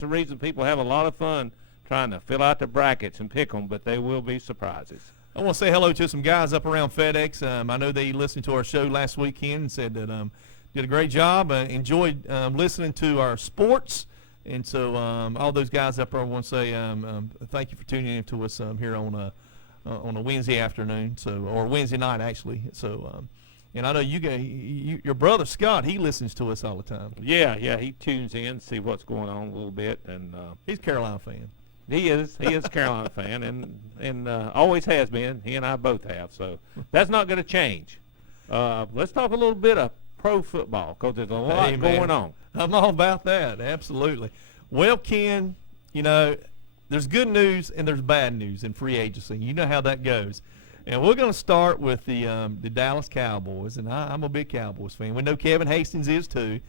the reason people have a lot of fun trying to fill out the brackets and pick them, but there will be surprises. I want to say hello to some guys up around FedEx. I know they listened to our show last weekend and said that did a great job. Enjoyed listening to our sports. And so all those guys up there, I want to say thank you for tuning in to us here on a Wednesday afternoon, or Wednesday night actually. So, and I know your brother Scott, he listens to us all the time. Yeah, he tunes in, see what's going on a little bit, and he's a Carolina fan. He is a Carolina fan, and always has been. He and I both have, so that's not going to change. Let's talk a little bit of pro football because there's a lot going on. I'm all about that, absolutely. Well, Ken, there's good news and there's bad news in free agency. You know how that goes. And we're going to start with the Dallas Cowboys, and I'm a big Cowboys fan. We know Kevin Hastings is too.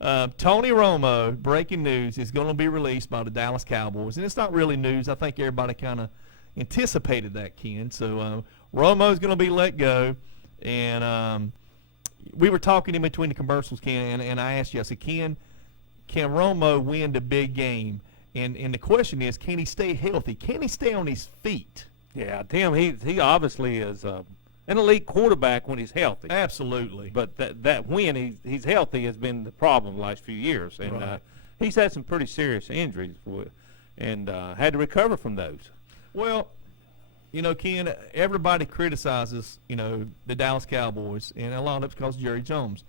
Tony Romo, breaking news, is going to be released by the Dallas Cowboys. And it's not really news. I think everybody kind of anticipated that, Ken. So Romo's going to be let go. And we were talking in between the commercials, Ken, and I asked you, I said, can Romo win the big game? And the question is, can he stay healthy? Can he stay on his feet? Yeah, Tim, he obviously is an elite quarterback when he's healthy. Absolutely. But that when he's healthy has been the problem the last few years. And right. He's had some pretty serious injuries and had to recover from those. Well, Ken, everybody criticizes, the Dallas Cowboys, and a lot of it's because of Jerry Jones.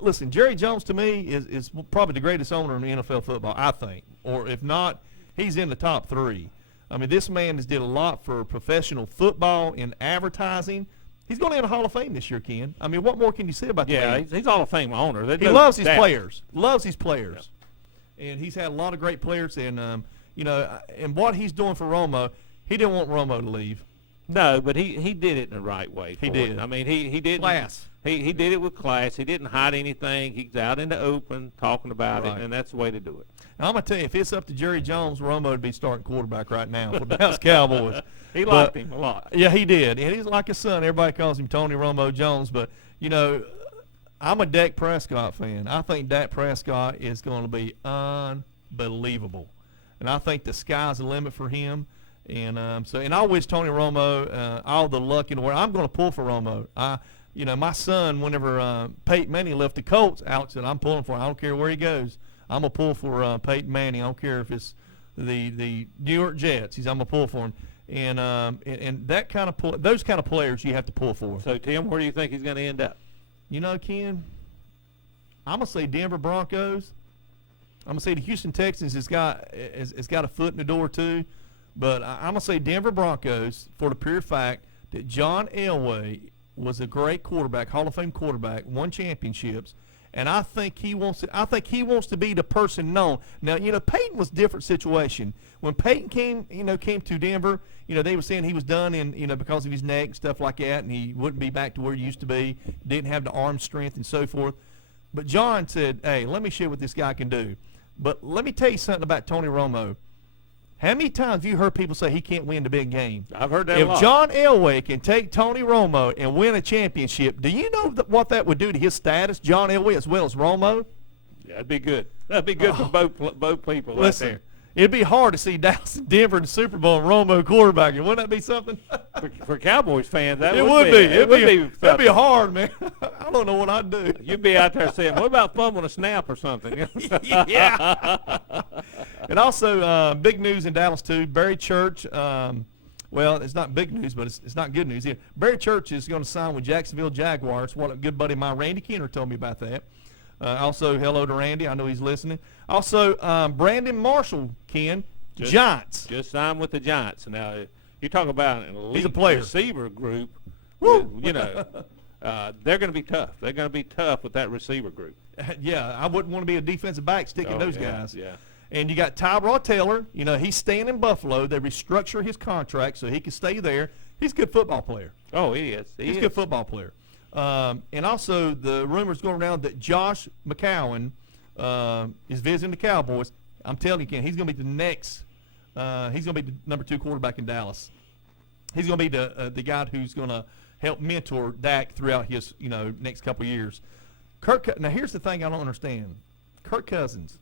Listen, Jerry Jones to me is probably the greatest owner in NFL football, I think. Or if not, he's in the top 3. I mean, this man has did a lot for professional football and advertising. He's going to have a Hall of Fame this year, Ken. I mean, what more can you say about that? Yeah, he's Hall of Fame owner. He loves his players. Loves his players. Yeah. And he's had a lot of great players. And, and what he's doing for Romo, he didn't want Romo to leave. No, but he did it in the right way. He did. I mean, he did class. He did it with class. He didn't hide anything. He's out in the open talking about it, and that's the way to do it. Now, I'm going to tell you, if it's up to Jerry Jones, Romo would be starting quarterback right now for the Dallas Cowboys. He liked him a lot. Yeah, he did. And he's like his son. Everybody calls him Tony Romo Jones. But, I'm a Dak Prescott fan. I think Dak Prescott is going to be unbelievable. And I think the sky's the limit for him. And I wish Tony Romo all the luck in the world. I'm going to pull for Romo. My son, whenever Peyton Manning left the Colts, Alex said, I'm pulling for him. I don't care where he goes. I'm going to pull for Peyton Manning. I don't care if it's the New York Jets. I'm going to pull for him. And that kind of those kind of players you have to pull for. So, Tim, where do you think he's going to end up? Ken, I'm going to say Denver Broncos. I'm going to say the Houston Texans has got a foot in the door too. But I'm going to say Denver Broncos for the pure fact that John Elway was a great quarterback, Hall of Fame quarterback, won championships, and I think he wants to be the person known. Now, Peyton was a different situation. When Peyton came to Denver, they were saying he was done in, because of his neck and stuff like that, and he wouldn't be back to where he used to be, didn't have the arm strength and so forth. But John said, hey, let me show you what this guy can do. But let me tell you something about Tony Romo. How many times have you heard people say he can't win the big game? I've heard that a lot. If John Elway can take Tony Romo and win a championship, do you know what that would do to his status, John Elway as well as Romo? Yeah, that'd be good. That'd be good for both people. Listen, right there. It'd be hard to see Dallas and Denver in the Super Bowl and Romo quarterbacking. Wouldn't that be something? For Cowboys fans, that it would be. It'd be hard, man. I don't know what I'd do. You'd be out there saying, what about fumbling a snap or something? Yeah. And also, big news in Dallas, too. Barry Church, well, it's not big news, but it's not good news either. Barry Church is going to sign with Jacksonville Jaguars. What a good buddy of mine, Randy Kenner, told me about that. Also, hello to Randy. I know he's listening. Also, Brandon Marshall, Ken, Giants. Just signed with the Giants. Now, you talk about an elite receiver group. Woo! They're going to be tough. They're going to be tough with that receiver group. Yeah, I wouldn't want to be a defensive back sticking those guys. Yeah. And you got Tyrod Taylor. He's staying in Buffalo. They restructure his contract so he can stay there. He's a good football player. Oh, he is. He's a good football player. And also the rumors going around that Josh McCown is visiting the Cowboys. I'm telling you, Ken, he's going to be the next. He's going to be the number 2 quarterback in Dallas. He's going to be the guy who's going to help mentor Dak throughout his next couple of years. Now here's the thing I don't understand. Kirk Cousins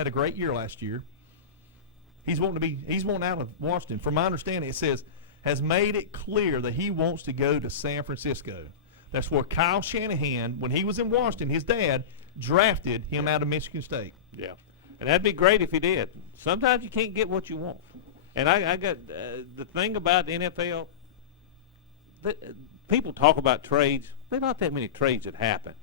had a great year last year. He's wanting out of Washington. From my understanding, it says, has made it clear that he wants to go to San Francisco. That's where Kyle Shanahan, when he was in Washington, his dad drafted him out of Michigan State. Yeah, and that'd be great if he did. Sometimes you can't get what you want. And I got the thing about the NFL, people talk about trades. There's not that many trades that happen.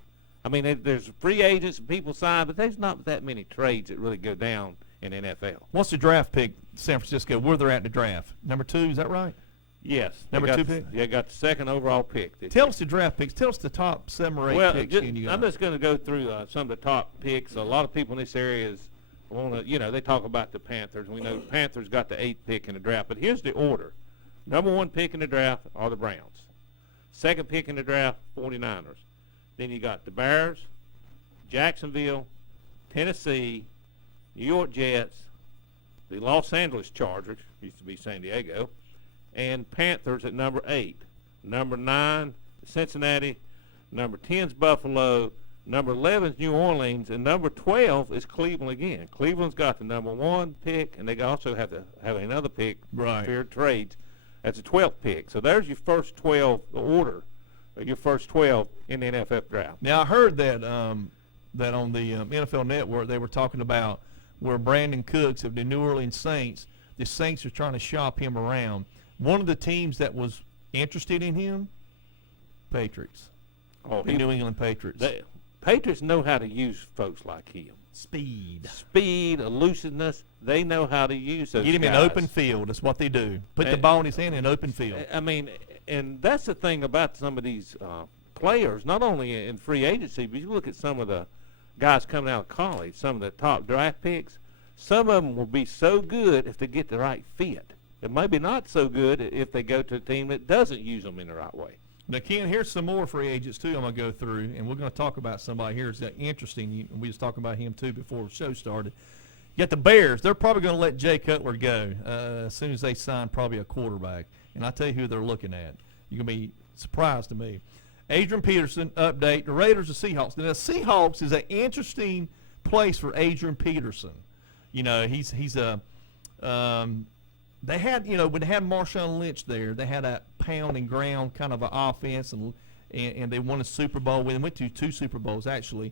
I mean, there's free agents and people sign, but there's not that many trades that really go down in NFL. What's the draft pick, San Francisco, where they're at in the draft? Number 2, is that right? Yes. Number 2 pick? Yeah, got the second overall pick. Tell us the draft picks. Tell us the top 7 or 8 picks. I'm just going to go through some of the top picks. A lot of people in this area they talk about the Panthers. We know the Panthers got the 8th pick in the draft. But here's the order. Number 1 pick in the draft are the Browns. Second pick in the draft, 49ers. Then you got the Bears, Jacksonville, Tennessee, New York Jets, the Los Angeles Chargers, used to be San Diego, and Panthers at number 8. Number 9, Cincinnati. Number 10 is Buffalo. Number 11 is New Orleans. And number 12 is Cleveland again. Cleveland's got the number 1 pick, and they also have to have another pick right. for trades. That's a 12th pick. So there's your first 12, the order of your first 12 in the NFL draft. Now, I heard that that on the NFL Network they were talking about where Brandon Cooks of the New Orleans Saints, the Saints are trying to shop him around. One of the teams that was interested in him, Patriots. Oh, the New England Patriots. Patriots know how to use folks like him. Speed, elusiveness. They know how to use those Get him guys. in open field. That's what they do. Put the ball in his hand in open field. I mean, and that's the thing about some of these players, not only in free agency, but you look at some of the guys coming out of college, some of the top draft picks, some of them will be so good if they get the right fit. It may be not so good if they go to a team that doesn't use them in the right way. Now, Ken, here's some more free agents, too, I'm going to go through, and we're going to talk about somebody here that's interesting. We was talking about him, too, before the show started. You got the Bears. They're probably going to let Jay Cutler go as soon as they sign probably a quarterback. And I'll tell you who they're looking at. You're going to be surprised to me. Adrian Peterson, update. The Raiders, the Seahawks. Now, the Seahawks is an interesting place for Adrian Peterson. You know, he's a they had, when they had Marshawn Lynch there, they had a pound and ground kind of an offense, and they won a Super Bowl. They went to 2 Super Bowls, actually.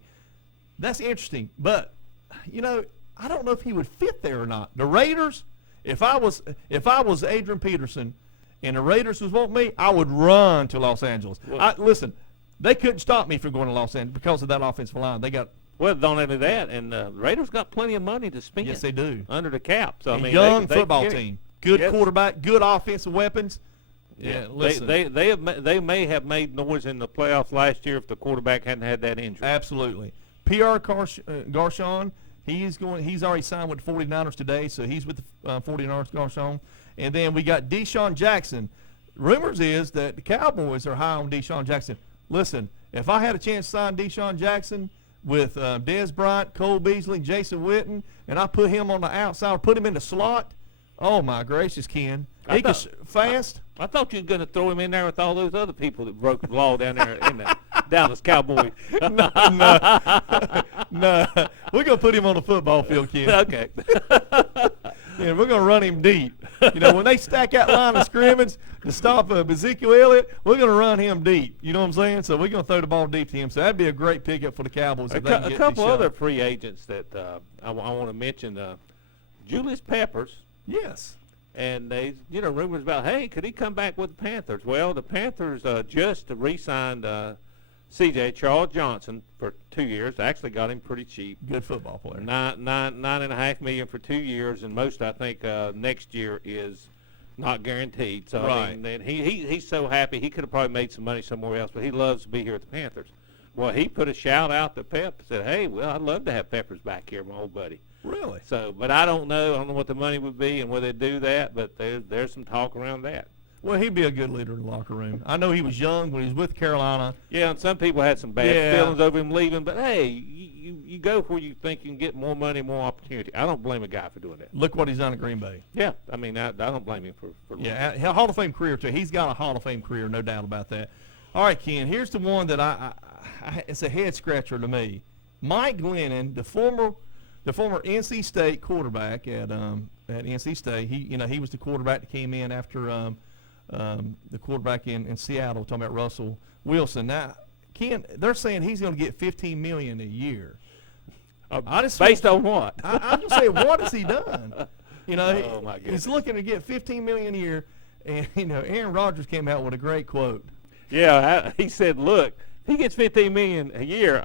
That's interesting. But, I don't know if he would fit there or not. The Raiders, if I was Adrian Peterson and the Raiders was wanting me, I would run to Los Angeles. Listen, they couldn't stop me from going to Los Angeles because of that offensive line. They got not only that, and the Raiders got plenty of money to spend. Yes, they do. Under the cap. So I mean, young football team, good quarterback, good offensive weapons. Yeah, listen. They may have made noise in the playoffs last year if the quarterback hadn't had that injury. Absolutely. Pierre Garçon, he's already signed with the 49ers today, so he's with the 49ers, Garçon. And then we got Deshaun Jackson. Rumors is that the Cowboys are high on Deshaun Jackson. Listen, if I had a chance to sign Deshaun Jackson with Dez Bryant, Cole Beasley, Jason Witten, and I put him on the outside, put him in the slot, oh, my gracious, Ken. He was fast. I thought you were going to throw him in there with all those other people that broke the law down there in the Dallas Cowboys. No. We're going to put him on the football field, Ken. Okay. Yeah, we're going to run him deep. When they stack that line of scrimmage to stop Ezekiel Elliott, we're going to run him deep. You know what I'm saying? So we're going to throw the ball deep to him. So that'd be a great pickup for the Cowboys. A couple other free agents that I want to mention. Julius Peppers. Yes. And they, rumors about, hey, could he come back with the Panthers? Well, the Panthers just re-signed C.J. Charles Johnson for 2 years. Actually got him pretty cheap. Good football player. $9.5 million for 2 years, and most I think next year is not guaranteed. So right. I mean, he's so happy he could have probably made some money somewhere else, but he loves to be here at the Panthers. Well, he put a shout out to Pep and said, hey, well, I'd love to have Peppers back here, my old buddy. Really? So, but I don't know what the money would be and whether they'd do that, but there's some talk around that. Well, he'd be a good leader in the locker room. I know he was young when he was with Carolina. Yeah, and some people had some bad feelings over him leaving, but hey, you go where you think you can get more money, more opportunity. I don't blame a guy for doing that. Look what he's done at Green Bay. Yeah, I mean, I don't blame him for yeah, Hall of Fame career, too. He's got a Hall of Fame career, no doubt about that. All right, Ken, here's the one that it's a head-scratcher to me. Mike Glennon, the former the former NC State quarterback at NC State. He was the quarterback that came in after the quarterback in Seattle. Talking about Russell Wilson. Now, Ken, they're saying he's going to get $15 million a year. Based on what? I'm just saying, what has he done? Oh, my goodness. He's looking to get $15 million a year, and Aaron Rodgers came out with a great quote. Yeah, he said, "Look, if he gets $15 million a year,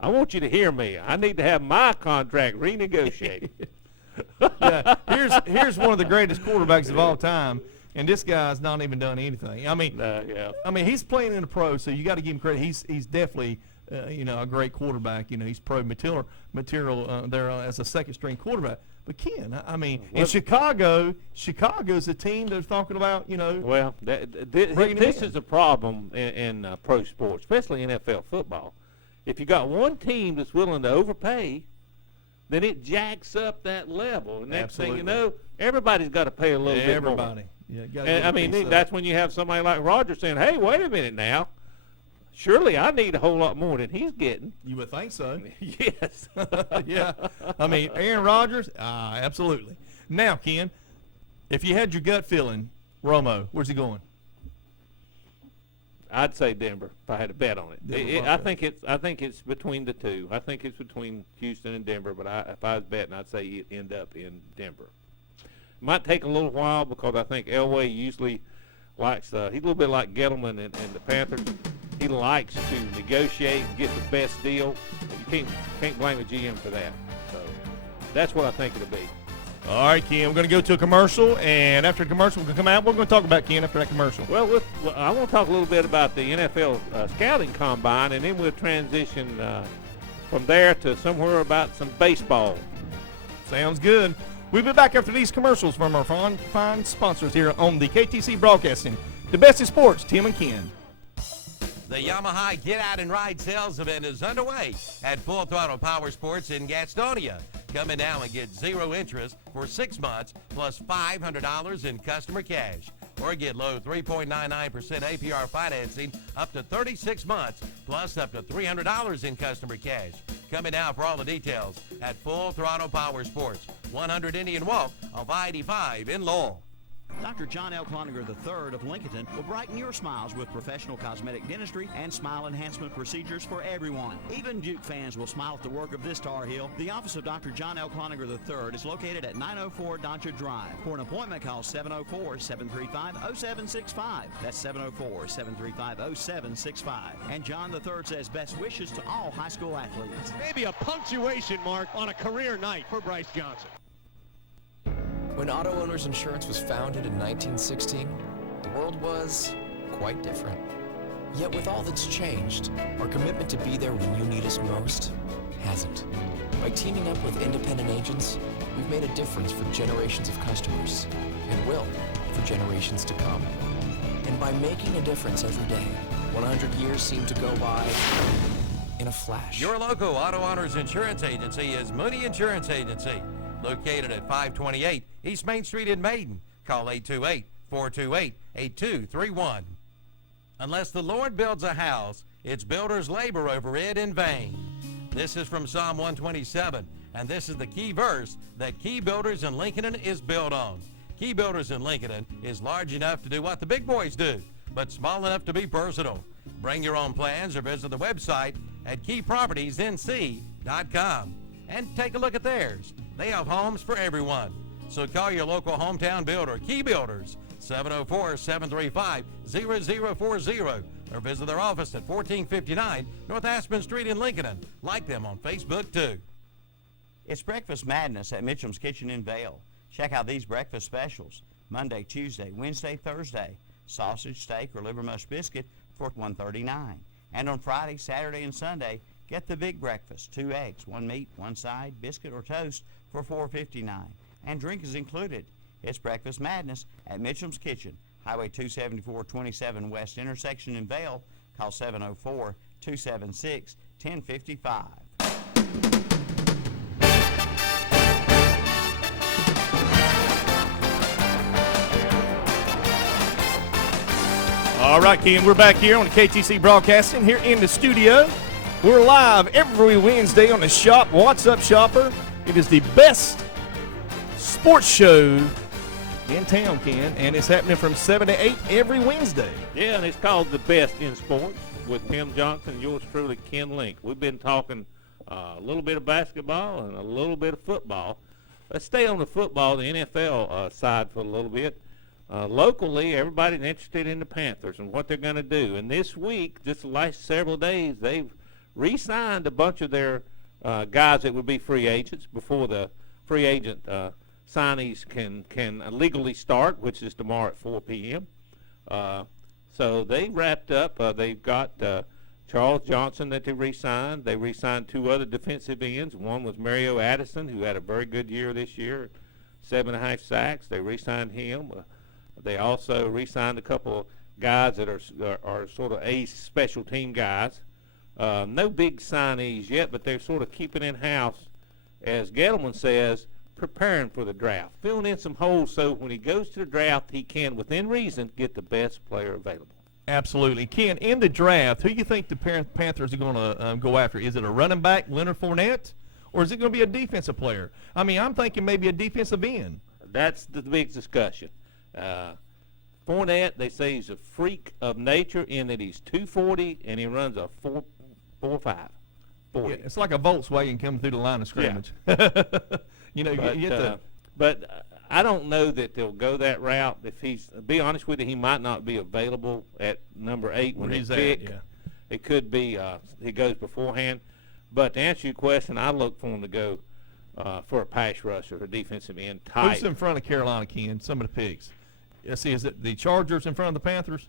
I want you to hear me. I need to have my contract renegotiated." Yeah, here's one of the greatest quarterbacks of all time, and this guy's not even done anything. I mean, he's playing in the pro, so you got to give him credit. He's definitely a great quarterback. He's pro material there as a second string quarterback. But Ken, I mean, in Chicago's a team that's talking about, Well, this is a problem in pro sports, especially NFL football. If you got one team that's willing to overpay, then it jacks up that level. And next thing you know, everybody's got to pay a little bit more. Everybody. Yeah, and I mean, that's when you have somebody like Rodgers saying, "Hey, wait a minute now. Surely I need a whole lot more than he's getting." You would think so. Yes. Yeah. I mean, Aaron Rodgers, absolutely. Now, Ken, if you had your gut feeling, Romo, where's he going? I'd say Denver if I had to bet on it. I think it's between the two. I think it's between Houston and Denver. But if I was betting, I'd say he'd end up in Denver. It might take a little while because I think Elway usually likes. He's a little bit like Gettleman and the Panthers. He likes to negotiate and get the best deal. You can't blame a GM for that. So that's what I think it'll be. All right, Ken, we're going to go to a commercial, and after the commercial, we're going to come out. What are we going to talk about, Ken, after that commercial? Well, I want to talk a little bit about the NFL scouting combine, and then we'll transition from there to somewhere about some baseball. Sounds good. We'll be back after these commercials from our fine sponsors here on the KTC Broadcasting. The best in sports, Tim and Ken. The Yamaha Get Out and Ride sales event is underway at Full Throttle Power Sports in Gastonia. Come in now and get 0 interest for 6 months plus $500 in customer cash. Or get low 3.99% APR financing up to 36 months plus up to $300 in customer cash. Come in now for all the details at Full Throttle Power Sports, 100 Indian Walk off I-85 in Lowell. Dr. John L. Cloninger III of Lincoln will brighten your smiles with professional cosmetic dentistry and smile enhancement procedures for everyone. Even Duke fans will smile at the work of this Tar Heel. The office of Dr. John L. Cloninger III is located at 904 Dodger Drive. For an appointment, call 704-735-0765. That's 704-735-0765. And John III says best wishes to all high school athletes. Maybe a punctuation mark on a career night for Bryce Johnson. When Auto Owners Insurance was founded in 1916, the world was quite different. Yet with all that's changed, our commitment to be there when you need us most hasn't. By teaming up with independent agents, we've made a difference for generations of customers, and will for generations to come. And by making a difference every day, 100 years seem to go by in a flash. Your local Auto Owners Insurance Agency is Mooney Insurance Agency, located at 528 East Main Street in Maiden. Call 828-428-8231. Unless the Lord builds a house, its builders labor over it in vain. This is from Psalm 127, and this is the key verse that Key Builders in Lincoln is built on. Key Builders in Lincoln is large enough to do what the big boys do, but small enough to be personal. Bring your own plans or visit the website at keypropertiesnc.com and take a look at theirs. They have homes for everyone. So call your local hometown builder, Key Builders, 704-735-0040, or visit their office at 1459 North Aspen Street in Lincoln. Like them on Facebook, too. It's Breakfast Madness at Mitchem's Kitchen in Vail. Check out these breakfast specials. Monday, Tuesday, Wednesday, Thursday. Sausage, steak, or liver mush biscuit for $1.39. And on Friday, Saturday, and Sunday, get the big breakfast. 2 eggs, 1 meat, 1 side, biscuit or toast for $4.59. And drink is included. It's Breakfast Madness at Mitchem's Kitchen, Highway 274-27 West intersection in Vail. Call 704-276-1055. All right, Ken, we're back here on KTC Broadcasting here in the studio. We're live every Wednesday on the Shop What's Up Shopper. It is the best sports show in town, Ken, and it's happening from 7 to 8 every Wednesday. Yeah, and it's called The Best in Sports with Tim Johnson, yours truly, Ken Link. We've been talking a little bit of basketball and a little bit of football. Let's stay on the football, the NFL side for a little bit. Locally, everybody's interested in the Panthers and what they're going to do. And this week, just the last several days, they've re-signed a bunch of their guys that would be free agents before the free agent signees can legally start, which is tomorrow at 4 p.m. So they wrapped up. They've got Charles Johnson that they re-signed. They re-signed 2 other defensive ends. One was Mario Addison, who had a very good year this year, 7.5 sacks. They re-signed him. They also re-signed a couple of guys that are sort of ace special team guys. No big signees yet, but they're sort of keeping in-house, as Gettleman says, preparing for the draft, filling in some holes so when he goes to the draft, he can, within reason, get the best player available. Absolutely. Ken, in the draft, who do you think the Panthers are going to go after? Is it a running back, Leonard Fournette, or is it going to be a defensive player? I mean, I'm thinking maybe a defensive end. That's the big discussion. Fournette, they say he's a freak of nature in that he's 240 and he runs a 4.5. 40. Yeah, it's like a Volkswagen coming through the line of scrimmage. You know, But, you get the but I don't know that they'll go that route. If he's, to be honest with you, he might not be available at number 8 when where they he's at, pick. yeah. It could be he goes beforehand. But to answer your question, I look for him to go for a pass rusher, a defensive end type. Who's in front of Carolina, Ken? Some of the picks. Let's see, is it the Chargers in front of the Panthers?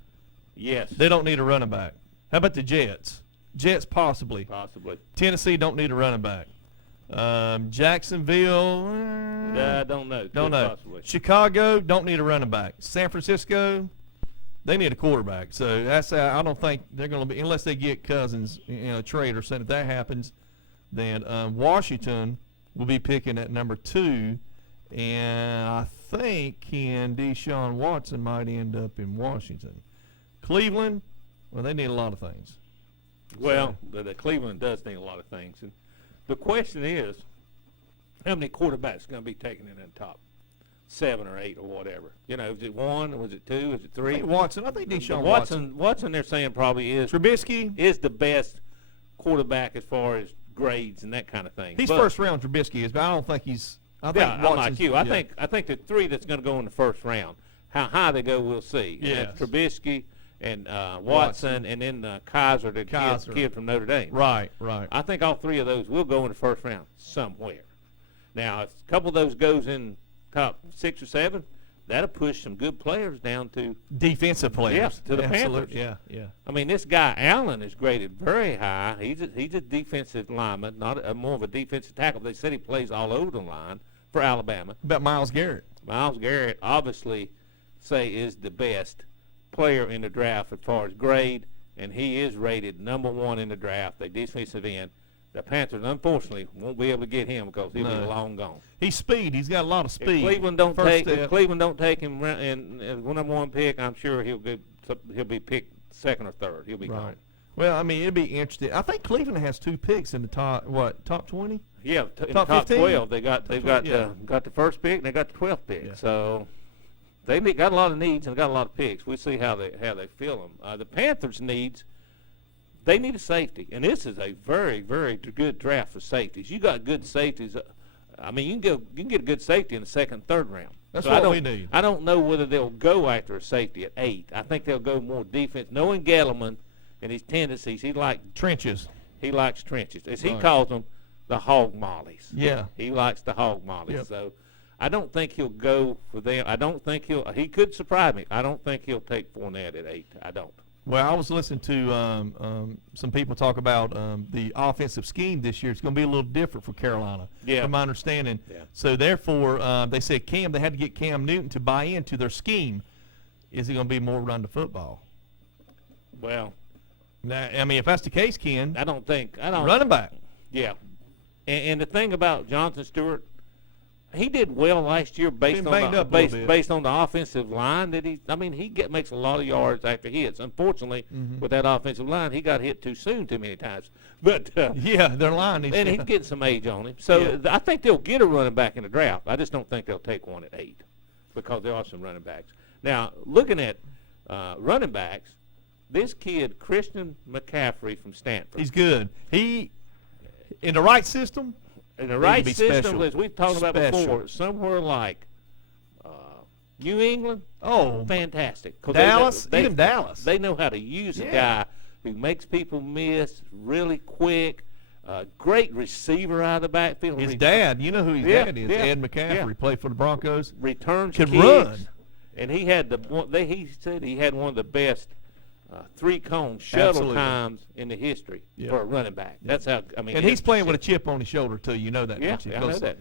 Yes. They don't need a running back. How about the Jets? Jets possibly. Possibly. Tennessee don't need a running back. Jacksonville. I don't know. Don't know. Possibly. Chicago don't need a running back. San Francisco, they need a quarterback. So that's I don't think they're going to be, unless they get Cousins, trade or something. If that happens, then Washington will be picking at number 2, and I think Deshaun Watson might end up in Washington. Cleveland, well, they need a lot of things. Well, the Cleveland does need a lot of things. And the question is, how many quarterbacks are going to be taken in the top 7 or 8 or whatever? Is it 1 or was it 2? Is it 3? I think Watson. I think Deshaun Watson, they're saying probably is the best quarterback as far as grades and that kind of thing. He's first round. Trubisky is, but I don't think he's. I think I'm like you. I think the 3 that's going to go in the first round. How high they go, we'll see. Yes. Trubisky and Watson, and then Kaiser, the kid from Notre Dame. Right. I think all 3 of those will go in the first round somewhere. Now, if a couple of those goes in top 6 or 7, that'll push some good players down to defensive players. Yeah, to the Absolutely. Panthers. Yeah. I mean, this guy Allen is graded very high. He's a defensive lineman, not more of a defensive tackle. They said he plays all over the line for Alabama. About Myles Garrett. Myles Garrett, obviously, is the best player in the draft as far as grade, and he is rated number 1 in the draft, the defensive end. The Panthers, unfortunately, won't be able to get him because he'll be long gone. He's speed. He's got a lot of speed. If Cleveland don't take him and number 1 pick, I'm sure he'll be picked 2nd or 3rd. He'll be gone. Well, I mean, it'd be interesting. I think Cleveland has 2 picks in the top 20? Yeah, in top the top 15? 12. They've got the first pick and they got the 12th pick. Yeah. So they got a lot of needs and got a lot of picks. We'll see how they fill them. The Panthers needs. They need a safety, and this is a very, very good draft for safeties. You got good safeties. I mean, you can get a good safety in the 2nd, 3rd round. That's what we need. I don't know whether they'll go after a safety at 8. I think they'll go more defense. Knowing Gettleman and his tendencies, he likes trenches. He likes trenches, as he calls them, the hog mollies. Yeah, he likes the hog mollies. Yep. So I don't think he'll go for them. I don't think he could surprise me. I don't think he'll take Fournette at 8. I don't. Well, I was listening to some people talk about the offensive scheme this year. It's going to be a little different for Carolina, from my understanding. Yeah. So, therefore, they said they had to get Cam Newton to buy into their scheme. Is it going to be more run to football? Well, now, I mean, if that's the case, Ken, I don't. Running back. Yeah. And the thing about Jonathan Stewart, He did well last year based Been on banged the, up a little based, bit. based on the offensive line that he. I mean, makes a lot of yards after hits. Unfortunately, with that offensive line, he got hit too soon too many times. But Yeah, their line needs and to. he's getting some age on him. So I think they'll get a running back in the draft. I just don't think they'll take one at 8 because there are some running backs. Now, looking at running backs, this kid, Christian McCaffrey from Stanford. He's good. He, in the right system, in the to right be system, special. as we've talked about Special. before, somewhere like New England, oh, fantastic. 'Cause Dallas, even Dallas. They know how to use a guy who makes people miss really quick. Great receiver out of the backfield. His dad, you know who his dad is, Ed McCaffrey, yeah. played for the Broncos. Returns Could kicks, run. and he had he said he had one of the best 3-cone shuttle Absolutely. times in the history for a running back. That's how I mean. And he's playing with a chip on his shoulder too. You know that, Yeah, don't you? yeah, I know 'Cause that.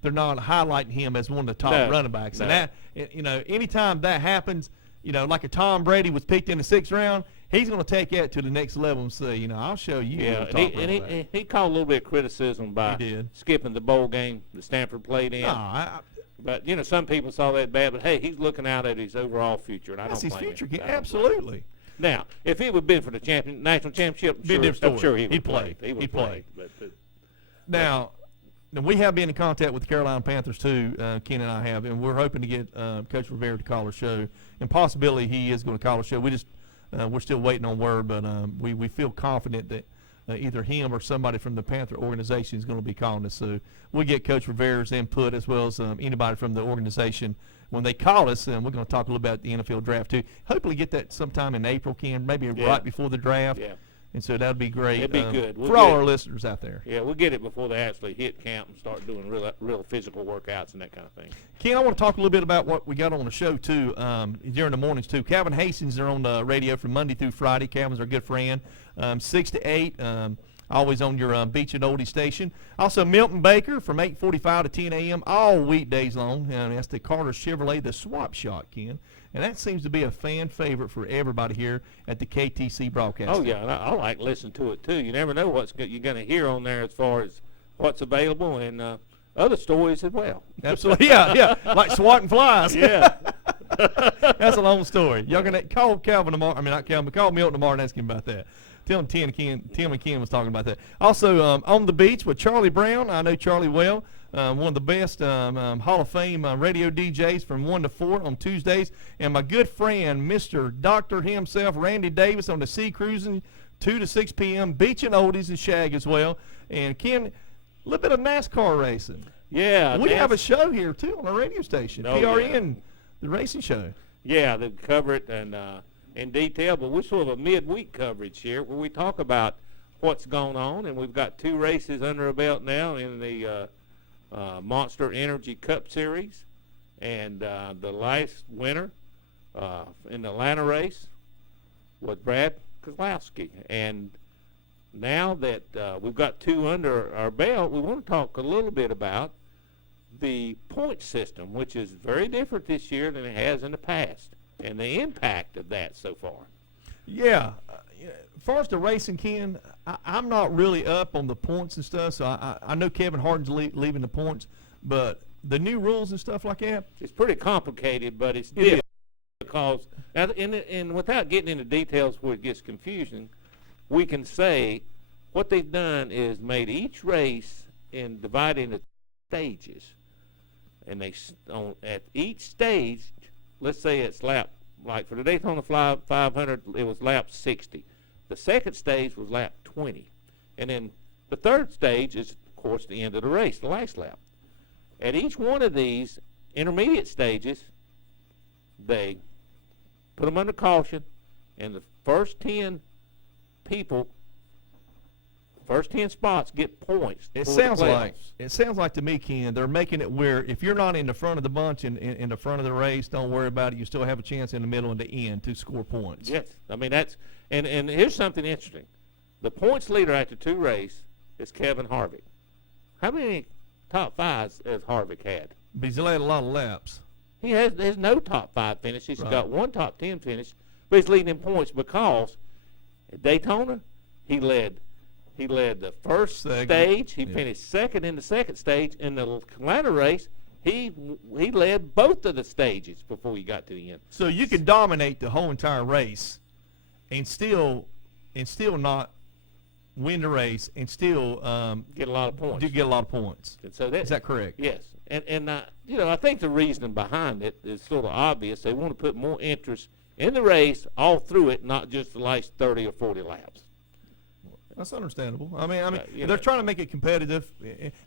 They're not highlighting him as one of the top No, running backs. And no. that, you know, anytime that happens, you know, like a Tom Brady was picked in the 6th round, he's going to take that to the next level and say, you know, I'll show you. Yeah, the top running back. and he caught a little bit of criticism by He did. skipping the bowl game that Stanford played in. No, But you know, some people saw that bad. But hey, he's looking out at his overall future, and I that's don't his blame future. him. I don't blame him. Absolutely. Now, if it would have been for the national championship, Be a different I'm story. sure he He'd would play. He would He'd play. play. But Now we have been in contact with the Carolina Panthers too. Ken and I have, and we're hoping to get Coach Rivera to call a show, and possibly he is going to call a show. We're still waiting on word, but we feel confident that either him or somebody from the Panther organization is going to be calling us. So we'll get Coach Rivera's input as well as anybody from the organization when they call us, and we're going to talk a little about the NFL draft too. Hopefully get that sometime in April, Ken, maybe right before the draft. Yeah. And so that would be great. It'd be good. We'll for all get our it. listeners out there. yeah, we'll get it before they actually hit camp and start doing real physical workouts and that kind of thing. Ken, I want to talk a little bit about what we got on the show, too, during the mornings, too. Calvin Hastings are on the radio from Monday through Friday. Calvin's our good friend. 6 to 8, always on your Beach and Oldie station. Also, Milton Baker from 8:45 to 10 a.m. all weekdays long. That's the Carter Chevrolet, the Swap Shot, Ken. And that seems to be a fan favorite for everybody here at the KTC Broadcasting. Oh yeah, and I like listening to it too. You never know what you're going to hear on there as far as what's available and other stories as well. Absolutely, yeah, like swatting flies. Yeah. That's a long story. Y'all gonna call Calvin tomorrow. I mean, not Calvin, but call Milton tomorrow and ask him about that. Tim and Ken was talking about that. Also, on the beach with Charlie Brown. I know Charlie well. One of the best Hall of Fame radio DJs from 1 to 4 on Tuesdays. And my good friend, Mr. Doctor himself, Randy Davis, on the Sea Cruising, 2 to 6 p.m. Beach and Oldies and Shag as well. And Ken, a little bit of NASCAR racing. Yeah. We have a show here, too, on our radio station, Oh, PRN, the racing show. Yeah, they cover it and in detail, but we're sort of a midweek coverage here where we talk about what's going on, and we've got 2 races under our belt now in the Monster Energy Cup Series, and the last winner in the Atlanta race was Brad Keselowski. And now that we've got 2 under our belt, we want to talk a little bit about the point system, which is very different this year than it has in the past, and the impact of that so far. Yeah. As far as the racing, Ken, I'm not really up on the points and stuff, so I know Kevin Harden's leaving the points, but the new rules and stuff like that. It's pretty complicated, but it's difficult because, and without getting into details where it gets confusing, we can say what they've done is made each race and divided into stages. And at each stage, let's say it's lap, like for the Daytona 500, it was lap 60. The second stage was lap 20. And then the third stage is, of course, the end of the race, the last lap. At each one of these intermediate stages, they put them under caution, and the first 10 spots get points. It for the sounds like to me, Ken, they're making it where if you're not in the front of the bunch in the front of the race, don't worry about it. You still have a chance in the middle and the end to score points. Yes, I mean that's and here's something interesting. The points leader after 2 races is Kevin Harvick. How many top 5s has Harvick had? But he's led a lot of laps. He has no top 5 finish. He's Right. got 1 top 10 finish, but he's leading in points because at Daytona he led He led the first Second. stage. He Yeah. finished second in the second stage. In the Atlanta race, he led both of the stages before he got to the end. So you can dominate the whole entire race, and still not win the race, and still Get a lot of points. do get a lot of points. And so Is that correct? Yes. And I think the reasoning behind it is sort of obvious. They want to put more interest in the race all through it, not just the last 30 or 40 laps. That's understandable. I mean, you they're know. trying to make it competitive.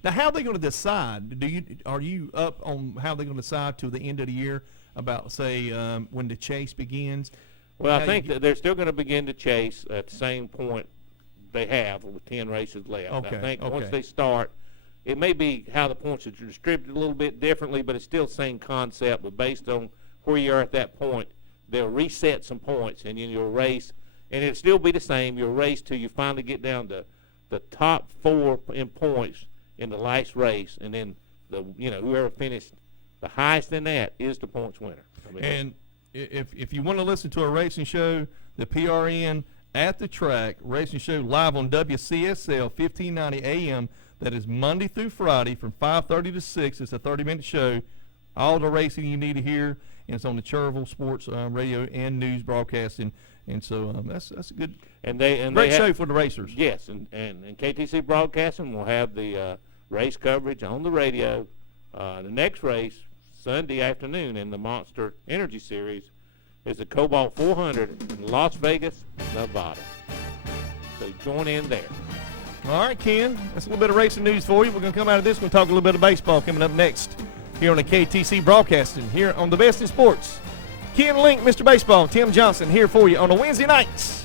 Now, how are they going to decide? Are you up on how they're going to decide to the end of the year about, say, when the chase begins? Well, How I think you- that they're still going to begin to chase at the same point they have with 10 races left. Okay, I think once okay. they start, it may be how the points are distributed a little bit differently, but it's still the same concept. But based on where you are at that point, they'll reset some points, and then you'll race, and it'll still be the same. You'll race till you finally get down to the top 4 in points in the last race, and then whoever finished the highest in that is the points winner. I mean, And if you want to listen to a racing show, the PRN at the track racing show live on WCSL 1590 AM. That is Monday through Friday from 5:30 to 6. It's a 30-minute show. All the racing you need to hear, and it's on the Cherville Sports Radio and News Broadcasting. And so that's a good, great show for the racers. Yes, and KTC Broadcasting will have the race coverage on the radio. The next race, Sunday afternoon in the Monster Energy Series, is the Cobalt 400 in Las Vegas, Nevada. So join in there. All right, Ken, that's a little bit of racing news for you. We're going to come out of this. We're going to talk a little bit of baseball coming up next here on the KTC Broadcasting, here on the Best in Sports. Ken Link, Mr. Baseball, Tim Johnson here for you on a Wednesday nights.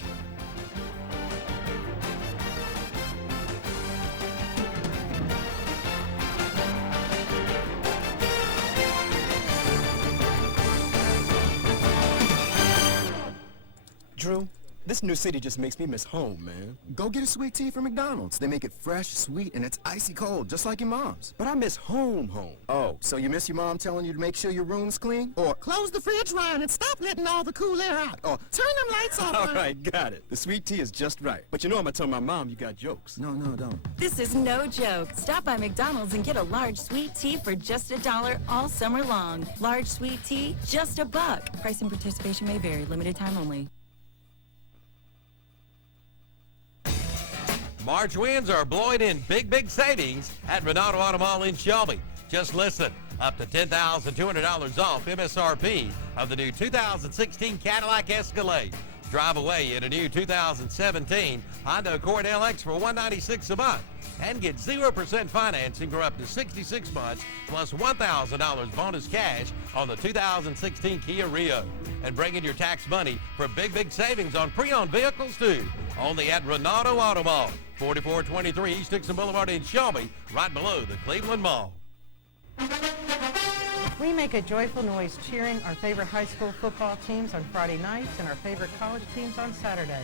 Drew, this new city just makes me miss home, man. Go get a sweet tea from McDonald's. They make it fresh, sweet, and it's icy cold, just like your mom's. But I miss home. Oh, so you miss your mom telling you to make sure your room's clean? Or close the fridge, Ryan, and stop letting all the cool air out? Or turn them lights off, All Ryan. right, got it. The sweet tea is just right. But you know I'm gonna tell my mom you got jokes. No, don't. This is no joke. Stop by McDonald's and get a large sweet tea for just $1 all summer long. Large sweet tea, just $1. Price and participation may vary. Limited time only. March winds are blowing in big savings at Renato Auto Mall in Shelby. Just listen, up to $10,200 off MSRP of the new 2016 Cadillac Escalade. Drive away in a new 2017 Honda Accord LX for $196 a month and get 0% financing for up to 66 months plus $1,000 bonus cash on the 2016 Kia Rio. And bring in your tax money for big savings on pre-owned vehicles too. Only at Renato Auto Mall, 4423 East Dixon Boulevard in Shelby, right below the Cleveland Mall. We make a joyful noise cheering our favorite high school football teams on Friday nights and our favorite college teams on Saturday.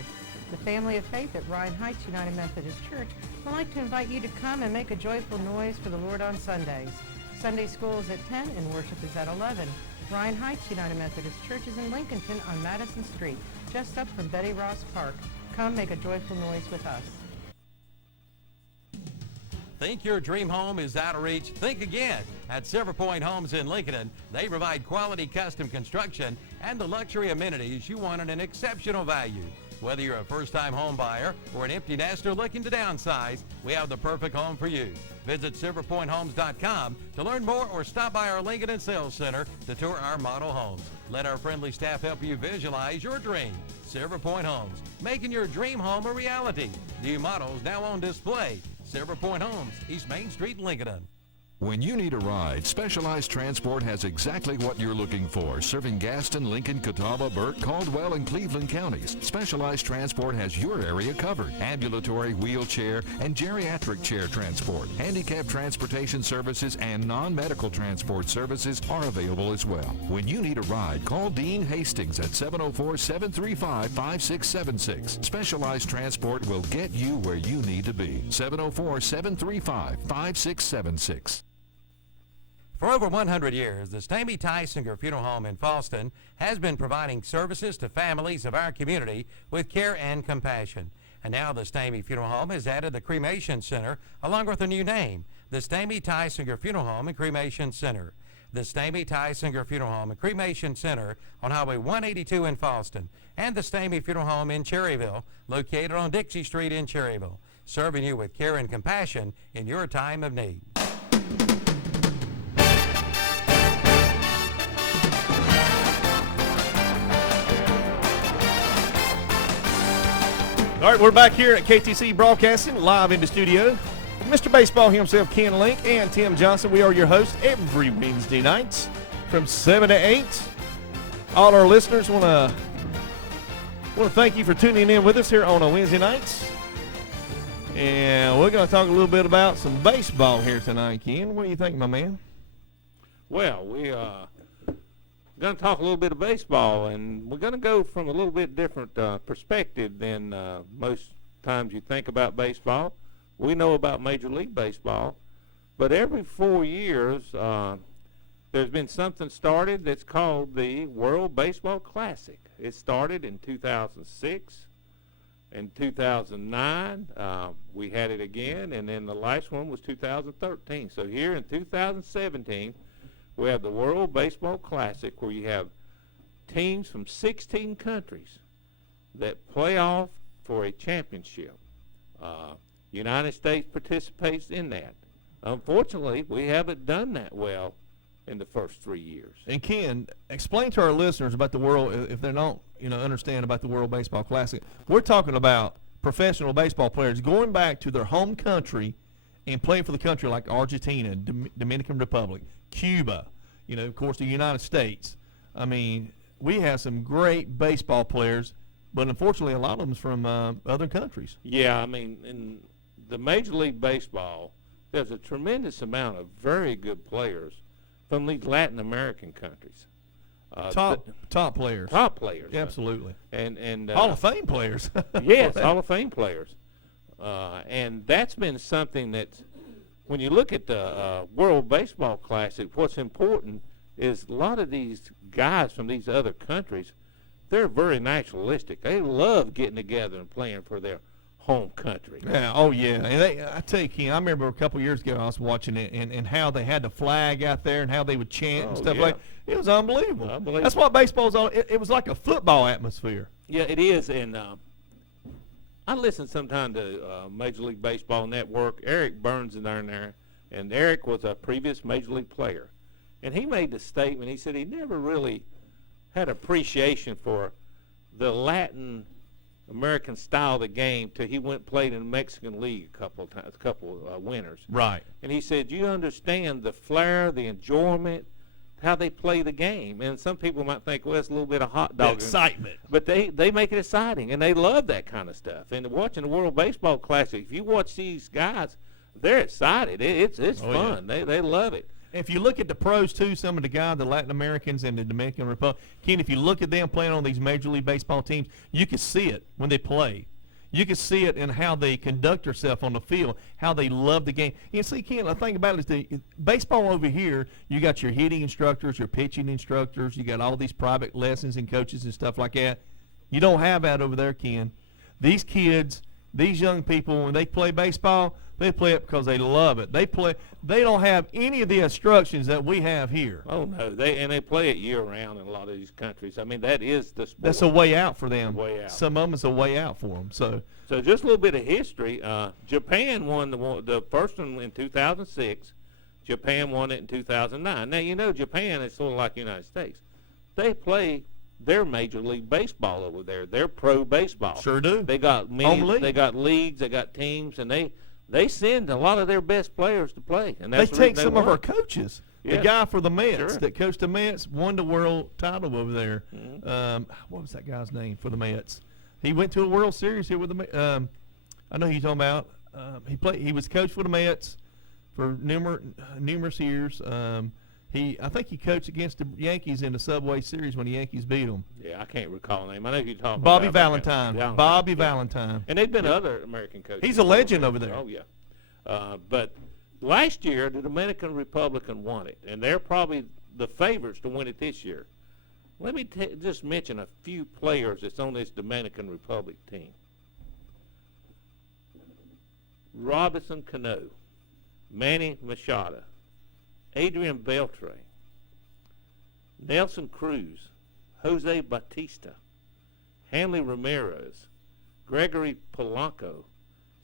The Family of Faith at Ryan Heights United Methodist Church would like to invite you to come and make a joyful noise for the Lord on Sundays. Sunday school is at 10 and worship is at 11. Ryan Heights United Methodist Church is in Lincolnton on Madison Street, just up from Betty Ross Park. Come make a joyful noise with us. Think your dream home is out of reach? Think again. At Silver Point Homes in Lincoln, they provide quality custom construction and the luxury amenities you want at an exceptional value. Whether you're a first-time home buyer or an empty nester looking to downsize, we have the perfect home for you. Visit silverpointhomes.com to learn more or stop by our Lincoln Sales Center to tour our model homes. Let our friendly staff help you visualize your dream. Silver Point Homes, making your dream home a reality. New models now on display. Silver Point Homes, East Main Street, Lincoln. When you need a ride, Specialized Transport has exactly what you're looking for. Serving Gaston, Lincoln, Catawba, Burt, Caldwell, and Cleveland counties, Specialized Transport has your area covered. Ambulatory, wheelchair, and geriatric chair transport. Handicap transportation services and non-medical transport services are available as well. When you need a ride, call Dean Hastings at 704-735-5676. Specialized Transport will get you where you need to be. 704-735-5676. For over 100 years, the Stamey Tysinger Funeral Home in Falston has been providing services to families of our community with care and compassion. And now the Stamey Funeral Home has added the Cremation Center along with a new name, the Stamey Tysinger Funeral Home and Cremation Center. The Stamey Tysinger Funeral Home and Cremation Center on Highway 182 in Falston, and the Stamey Funeral Home in Cherryville, located on Dixie Street in Cherryville, serving you with care and compassion in your time of need. All right, we're back here at KTC Broadcasting, live in the studio. Mr. Baseball himself, Ken Link, and Tim Johnson. We are your hosts every Wednesday nights from 7 to 8. All our listeners want to thank you for tuning in with us here on a Wednesday nights. And we're going to talk a little bit about some baseball here tonight, Ken. What do you think, my man? Well, we going to talk a little bit of baseball, and we're going to go from a little bit different perspective than most times you think about baseball. We know about Major League Baseball, but every 4 years there's been something started that's called the World Baseball Classic. It started in 2006. In 2009, we had it again, and then the last one was 2013. So here in 2017, we have the World Baseball Classic, where you have teams from 16 countries that play off for a championship. United States participates in that. Unfortunately, we haven't done that well in the first 3 years. And Ken, explain to our listeners about the world, if they don't, understand about the World Baseball Classic. We're talking about professional baseball players going back to their home country and playing for the country like Argentina, Dominican Republic, Cuba, of course, the United States. I mean, we have some great baseball players, but unfortunately, a lot of them from other countries. Yeah, I mean, in the Major League Baseball, there's a tremendous amount of very good players from these Latin American countries. Top players. Top players. Yeah, absolutely. And Hall of Fame players. Yes, Hall of Fame players. And that's been something that, when you look at the World Baseball Classic, what's important is a lot of these guys from these other countries, they're very nationalistic. They love getting together and playing for their home country. Yeah, oh yeah. And I tell you, Ken, I remember a couple years ago I was watching it, and how they had the flag out there and how they would chant and stuff like that. It was unbelievable. That's what baseball's on. It was like a football atmosphere. Yeah, it is. And I listen sometimes to Major League Baseball Network. Eric Burns is there, and Eric was a previous Major League player. And he made the statement, he said he never really had appreciation for the Latin American style of the game till he went and played in the Mexican League a couple winters. Right. And he said, you understand the flair, the enjoyment, how they play the game. And some people might think, well, it's a little bit of hot dog. Excitement. But they make it exciting, and they love that kind of stuff. And watching the World Baseball Classic, if you watch these guys, they're excited. It's fun. Yeah. They love it. If you look at the pros, too, some of the guys, the Latin Americans and the Dominican Republic, Ken, if you look at them playing on these Major League Baseball teams, you can see it when they play. You can see it in how they conduct themselves on the field, how they love the game. See, Ken, the thing about it is the baseball over here, you got your hitting instructors, your pitching instructors, you got all these private lessons and coaches and stuff like that. You don't have that over there, Ken. These kids, these young people, when they play baseball, they play it because they love it. They don't have any of the instructions that we have here. Oh no, they play it year round in a lot of these countries. I mean, that is the sport. That's a way out for them. Way out. Some of them is a way out for them. So just a little bit of history. Japan won the first one in 2006. Japan won it in 2009. Now Japan is sort of like the United States. They play their Major League Baseball over there. They're pro baseball. Sure do. They got they got leagues, they got teams, and they send a lot of their best players to play. And that's they take some of our coaches. Yeah. The guy for the Mets Sure. that coached the Mets won the world title over there. Mm-hmm. What was that guy's name for the Mets? He went to a World Series here with the Mets. I know who you're talking about. He was coach for the Mets for numerous years. I think he coached against the Yankees in the Subway Series when the Yankees beat them. Yeah, I can't recall the name. I know you're talking Bobby about Valentine. Bobby Valentine. And they've been other American coaches. He's a legend over there. Oh, yeah. But last year, the Dominican Republic won it, and they're probably the favorites to win it this year. Let me just mention a few players that's on this Dominican Republic team. Robinson Cano, Manny Machado, Adrian Beltre, Nelson Cruz, Jose Bautista, Hanley Ramirez, Gregory Polanco,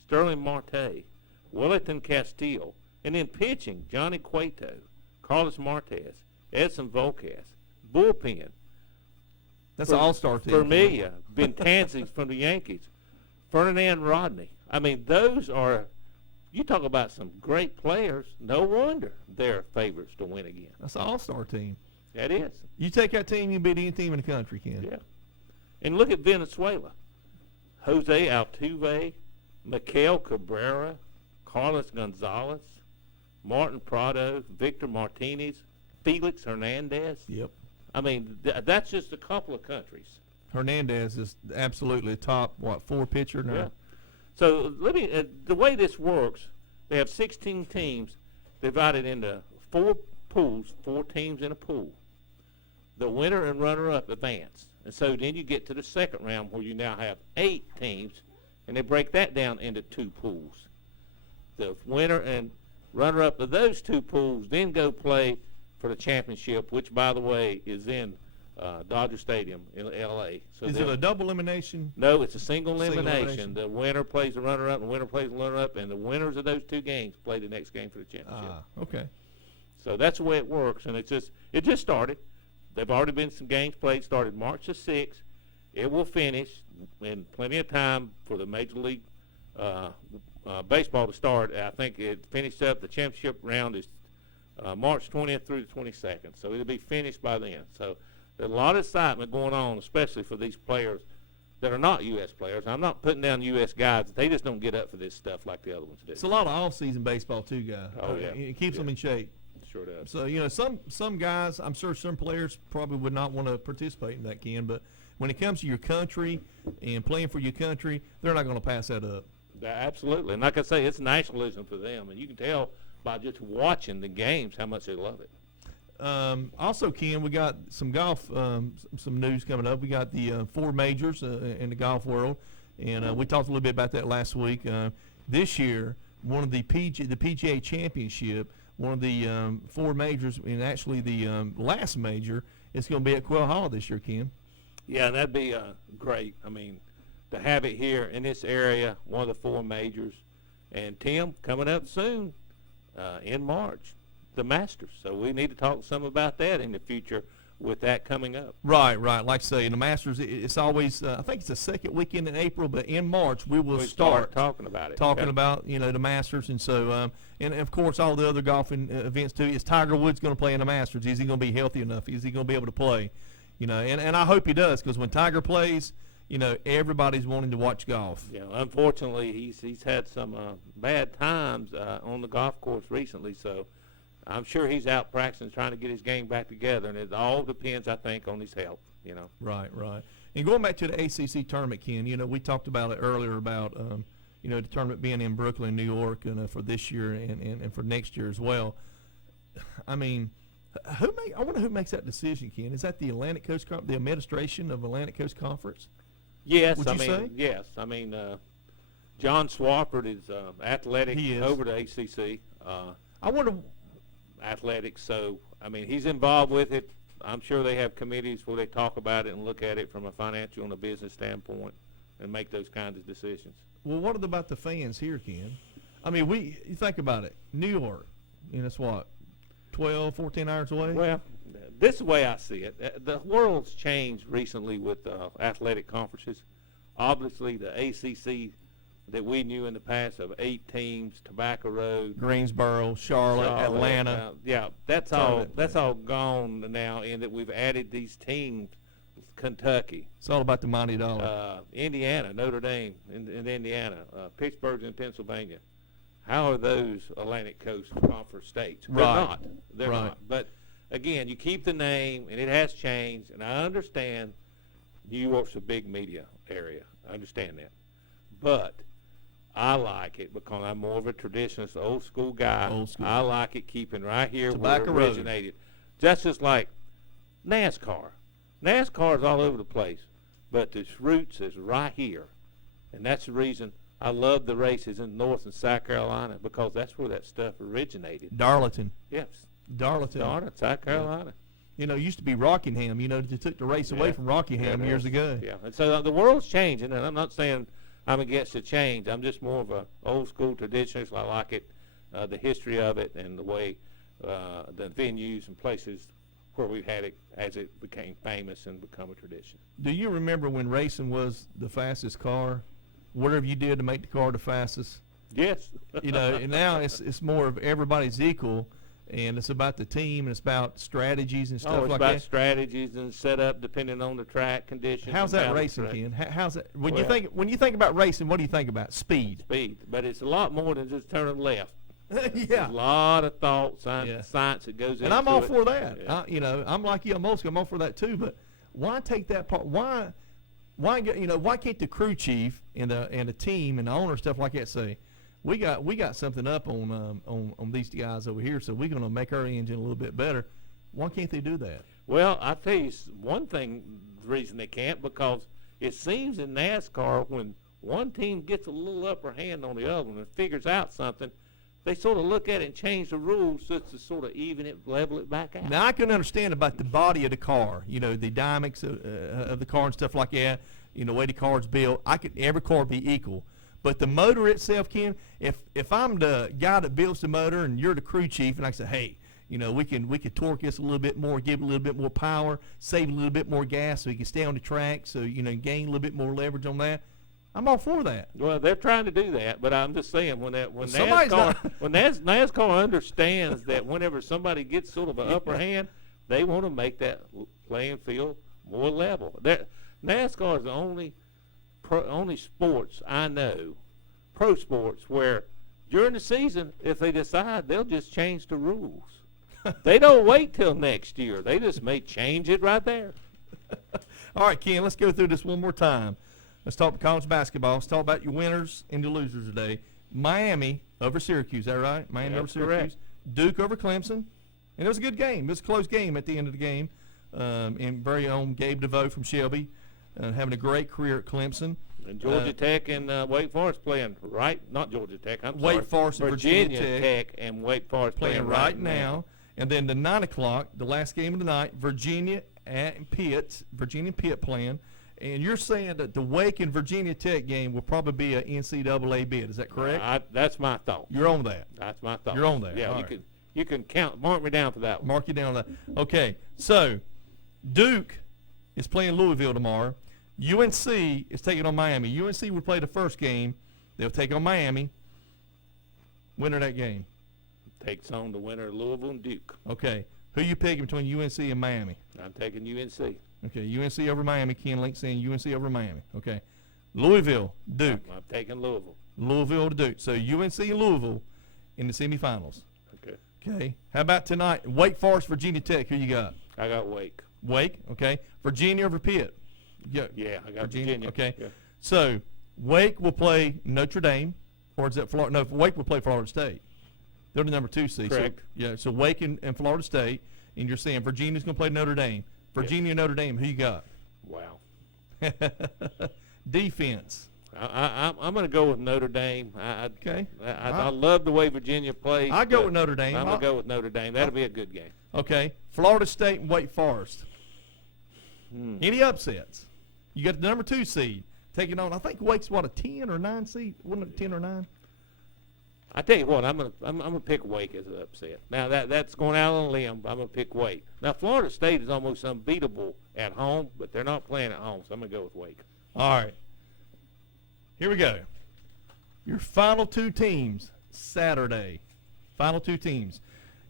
Sterling Marte, Wellington Castillo, and then pitching, Johnny Cueto, Carlos Martez, Edson Volquez, bullpen. That's an all-star team. Vermilla, Betances from the Yankees, Ferdinand Rodney. I mean, those are, you talk about some great players. No wonder they're favorites to win again. That's an all-star team. That is. You take that team, you beat any team in the country, Ken. Yeah. And look at Venezuela. Jose Altuve, Miguel Cabrera, Carlos Gonzalez, Martin Prado, Victor Martinez, Felix Hernandez. Yep. I mean, that's just a couple of countries. Hernandez is absolutely a top, 4 pitcher now? Yeah. So let me, the way this works, they have 16 teams divided into 4 pools, 4 teams in a pool. The winner and runner-up advance. And so then you get to the second round where you now have 8 teams, and they break that down into 2 pools. The winner and runner-up of those 2 pools then go play for the championship, which, by the way, is in Dodger Stadium in L.A. So is it a double elimination? No, it's a single elimination. The winner plays the runner-up, and the winner plays the runner-up, and the winners of those 2 games play the next game for the championship. Okay. So that's the way it works, and it just started. They've already been some games played. Started March the 6th. It will finish in plenty of time for the Major League Baseball to start. I think it finished up. The championship round is March 20th through the 22nd. So it'll be finished by then. So there's a lot of excitement going on, especially for these players that are not U.S. players. I'm not putting down U.S. guys. They just don't get up for this stuff like the other ones do. It's a lot of off-season baseball too, guy. Oh, yeah. It keeps them in shape. Sure does. So, some guys, I'm sure some players probably would not want to participate in that, Ken, but when it comes to your country and playing for your country, they're not going to pass that up. Absolutely. And like I say, it's nationalism for them, and you can tell by just watching the games how much they love it. Also, Ken, we got some golf, some news coming up. We got the 4 majors in the golf world, and we talked a little bit about that last week. This year, one of the PGA Championship, one of the 4 majors, and actually the last major, is going to be at Quail Hollow this year, Ken. Yeah, and that'd be great. I mean, to have it here in this area, one of the 4 majors. And Tim, coming up soon in March, the Masters. So we need to talk some about that in the future with that coming up. Right. Like I say, the Masters, it's always, I think it's the second weekend in April, but in March we'll start talking about it. Talking about, the Masters. And so, and of course, all the other golfing events too. Is Tiger Woods going to play in the Masters? Is he going to be healthy enough? Is he going to be able to play? And I hope he does, because when Tiger plays, everybody's wanting to watch golf. Yeah, unfortunately, he's had some bad times on the golf course recently, so I'm sure he's out practicing, trying to get his game back together, and it all depends, I think, on his health. Right. And going back to the ACC tournament, Ken, we talked about it earlier about the tournament being in Brooklyn, New York, and for this year and for next year as well. I mean, I wonder who makes that decision, Ken. Is that the Atlantic Coast, the administration of Atlantic Coast Conference? Yes, Would you say? Yes. I mean, John Swafford is athletic over the ACC. I wonder. Athletics, so I mean, he's involved with it. I'm sure they have committees where they talk about it and look at it from a financial and a business standpoint and make those kinds of decisions. Well, what about the fans here, Ken? I mean, you think about it. New York, it's what, 12, 14 hours away? Well, this is the way I see it. The world's changed recently with athletic conferences. Obviously, the ACC that we knew in the past of 8 teams, Tobacco Road, Greensboro, Charlotte, Atlanta. That's all gone now, in that we've added these teams. Kentucky. It's all about the mighty dollar. Indiana, Notre Dame in Indiana, Pittsburgh's in Pennsylvania. How are those Atlantic Coast Conference states? Right. They're not. But again, you keep the name, and it has changed. And I understand New York's a big media area. I understand that. But I like it because I'm more of a traditionalist, old school guy. Old school. I like it keeping right here Tobacco where it originated. Just like NASCAR. NASCAR is all over the place, but its roots is right here. And that's the reason I love the races in North and South Carolina because that's where that stuff originated. Darlington. Yes. Darlington. South Carolina. You know, it used to be Rockingham. You know, they took the race away from Rockingham years ago. Yeah, and so the world's changing, and I'm not saying I'm against the change. I'm just more of a old school traditionalist. I like it, the history of it, and the way the venues and places where we've had it as it became famous and become a tradition. Do you remember when racing was the fastest car? Whatever you did to make the car the fastest. Yes. You know, and now it's more of everybody's equal, and it's about the team, and it's about strategies and stuff like that. It's about strategies and setup depending on the track conditions. How's that racing, Ken? How's that? When you think about racing, what do you think about? Speed. Speed, but it's a lot more than just turning left. Yeah. There's a lot of thought, science that goes into it. And I'm all for that. Yeah. You know, I'm like you. I'm old school. I'm all for that too. But why take that part? Why can't the crew chief and the team and the owner stuff like that say, we got something up on these guys over here, so we're gonna make our engine a little bit better. Why can't they do that? Well, I'll tell you one thing. The reason they can't, because it seems in NASCAR when one team gets a little upper hand on the other one and figures out something, they sort of look at it and change the rules just to sort of even it, level it back out. Now, I can understand about the body of the car, you know, the dynamics of the car and stuff like that, you know, the way the car's built. Every car be equal. But the motor itself, Ken, if I'm the guy that builds the motor and you're the crew chief and I say, hey, you know, we can torque this a little bit more, give it a little bit more power, save a little bit more gas so we can stay on the track, so, you know, gain a little bit more leverage on that. I'm all for that. Well, they're trying to do that, but I'm just saying when NASCAR understands that whenever somebody gets sort of an upper hand, they want to make that playing field more level. NASCAR is the only sports I know, pro sports, where during the season, if they decide, they'll just change the rules. They don't wait till next year. They just may change it right there. All right, Ken, let's go through this one more time. Let's talk college basketball. Let's talk about your winners and your losers today. Miami over Syracuse, is that right? Miami over Syracuse. Correct. Duke over Clemson. And it was a good game. It was a close game at the end of the game. And very own Gabe DeVoe from Shelby having a great career at Clemson. And Georgia Tech and Wake Forest playing not Georgia Tech, Wake Forest and Virginia Tech and Wake Forest playing right now. And then the 9 o'clock, the last game of the night, Virginia and Pitt playing. And you're saying that the Wake and Virginia Tech game will probably be an NCAA bid. Is that correct? That's my thought. You're on that. That's my thought. You're on that. Yeah, All you can mark me down for that one. Mark you down on that. Okay, so Duke is playing Louisville tomorrow. UNC is taking on Miami. UNC will play the first game. They'll take on Miami. Winner of that game takes on the winner of Louisville and Duke. Okay, who you picking between UNC and Miami? I'm taking UNC. Okay, UNC over Miami. Ken Link saying UNC over Miami. Okay. Louisville, Duke. I'm taking Louisville. Louisville to Duke. So UNC and Louisville in the semifinals. Okay. Okay. How about tonight? Wake Forest, Virginia Tech. Who you got? I got Wake. Wake. Okay. Virginia over Pitt. Yeah, I got Virginia. Okay. Yeah. So Wake will play Notre Dame, or is that Florida? No, Wake will play Florida State. They're the number 2 seed. Correct. So, yeah. So Wake and Florida State, and you're saying Virginia's going to play Notre Dame. Virginia, Notre Dame, who you got? Wow. Defense. I'm going to go with Notre Dame. Okay. I love the way Virginia plays. I go with Notre Dame. I'm going to go with Notre Dame. That'll be a good game. Okay. Florida State and Wake Forest. Any upsets? You got the number 2 seed taking on, I think Wake's a 10 or 9 seed? Wasn't it 10 or 9? I tell you what, I'm gonna pick Wake as an upset. Now that's going out on a limb. I'm gonna pick Wake. Now Florida State is almost unbeatable at home, but they're not playing at home, so I'm gonna go with Wake. All right. Here we go. Your final 2 teams Saturday. Final 2 teams.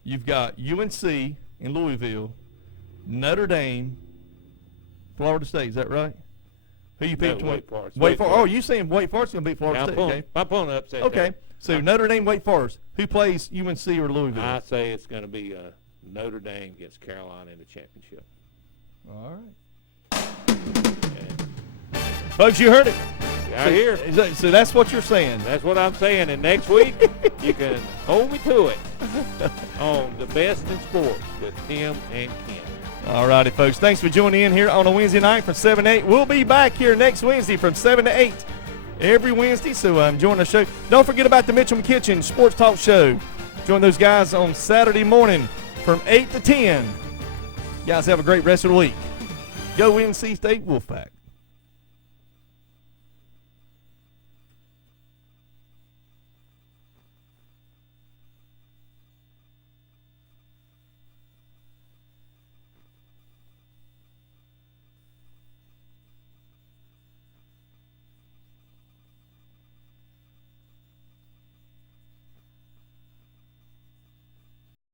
You've got UNC in Louisville, Notre Dame, Florida State. Is that right? Who you picked? No, Wake Forest. Wake Forest. Oh, you saying Wake Forest is going to beat Florida State? Okay. I'm pulling upset. Okay. So Notre Dame, Wake Forest. Who plays UNC or Louisville? I say it's going to be Notre Dame against Carolina in the championship. All right. Okay. Folks, you heard it. I hear. So that's what you're saying. That's what I'm saying. And next week, you can hold me to it on The Best in Sports with Tim and Ken. All righty, folks. Thanks for joining in here on a Wednesday night from 7 to 8. We'll be back here next Wednesday from 7 to 8 every Wednesday, so join the show. Don't forget about the Mitchem Kitchen Sports Talk Show. Join those guys on Saturday morning from 8 to 10. You guys have a great rest of the week. Go NC State Wolfpack.